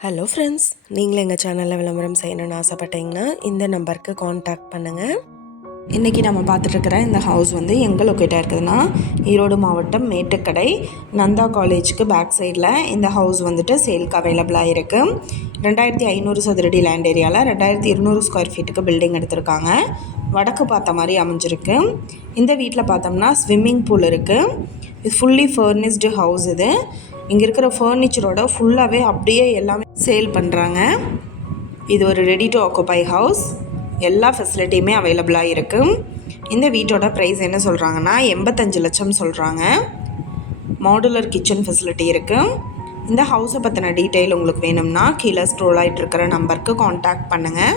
Hello friends நீங்களும் எங்கள் சேனலில் விளம்பரம் செய்யணும்னு ஆசைப்பட்டீங்கன்னா இந்த நம்பருக்கு காண்டாக்ட் பண்ணுங்கள் இன்றைக்கி நம்ம பார்த்துட்ருக்கிற இந்த ஹவுஸ் வந்து எங்கே லொக்கேட்டாக இருக்குதுன்னா ஈரோடு மாவட்டம் மேட்டுக்கடை நந்தா காலேஜுக்கு பேக் சைடில் இந்த ஹவுஸ் வந்துட்டு சேலுக்கு அவைலபிளாக இருக்குது ரெண்டாயிரத்தி ஐநூறு சதுரடி லேண்ட் ஏரியாவில் ரெண்டாயிரத்தி இருநூறு ஸ்கொயர் ஃபீட்டுக்கு பில்டிங் எடுத்திருக்காங்க. வடக்கு பார்த்த மாதிரி அமைஞ்சிருக்கு. இந்த வீட்டில் பார்த்தோம்னா ஸ்விம்மிங் பூல் இருக்குது இது ஃபுல்லி ஃபர்னிஷ்டு ஹவுஸ் இது. இங்கே இருக்கிற ஃபர்னிச்சரோட ஃபுல்லாகவே அப்படியே எல்லாமே சேல் பண்ணுறாங்க இது ஒரு ரெடி டு ஆக்குபை ஹவுஸ் எல்லா ஃபெசிலிட்டியுமே அவைலபிளாக இருக்குது இந்த வீட்டோட ப்ரைஸ் என்ன சொல்கிறாங்கன்னா எண்பத்தஞ்சு லட்சம் சொல்கிறாங்க மாடுலர் கிச்சன் ஃபெசிலிட்டி இருக்குது இந்த ஹவுஸை பற்றின டீட்டெயில் உங்களுக்கு வேணும்னா கீழே ஸ்க்ரோல் ஆகிட்டு இருக்கிற நம்பருக்கு காண்டாக்ட் பண்ணுங்கள்